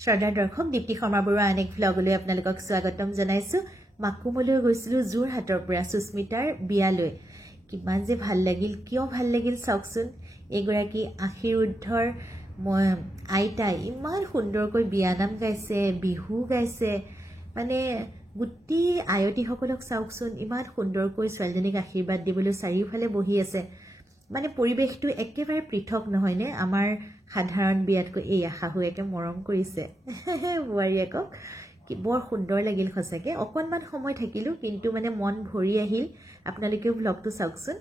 শ্ৰদ্ধাৰ দৰ্শক দীপ্তি শৰ্মা বৰুৱা আনেক ভ্লগলৈ আপোনালোকক স্বাগতম জনাইছো। মাকুমলৈ গৈছিলো যোৰহাটৰ পৰা সুস্মিতাৰ বিয়ালৈ। কিমান যে ভাল লাগিল, কিয় ভাল লাগিল চাওকচোন। এগৰাকী আশীৰ্বাদৰ আইতাই ইমান সুন্দৰকৈ বিয়ানাম গাইছে, বিহু গাইছে। মানে গোটেই আয়তীসকলক চাওকচোন ইমান সুন্দৰকৈ ছোৱালীজনীক আশীৰ্বাদ দিবলৈ চাৰিওফালে বহি আছে। মানে পৰিৱেশটো একেবাৰে পৃথক নহয়নে আমাৰ সাধাৰণ বিয়াতকৈ। এই শাহুৱেকে মৰম কৰিছে বোৱাৰীয়েকক, বৰ সুন্দৰ লাগিল সঁচাকৈ। অকণমান সময় থাকিলোঁ কিন্তু মানে মন ভৰি আহিল। আপোনালোকেও ভ্লগটো চাওকচোন।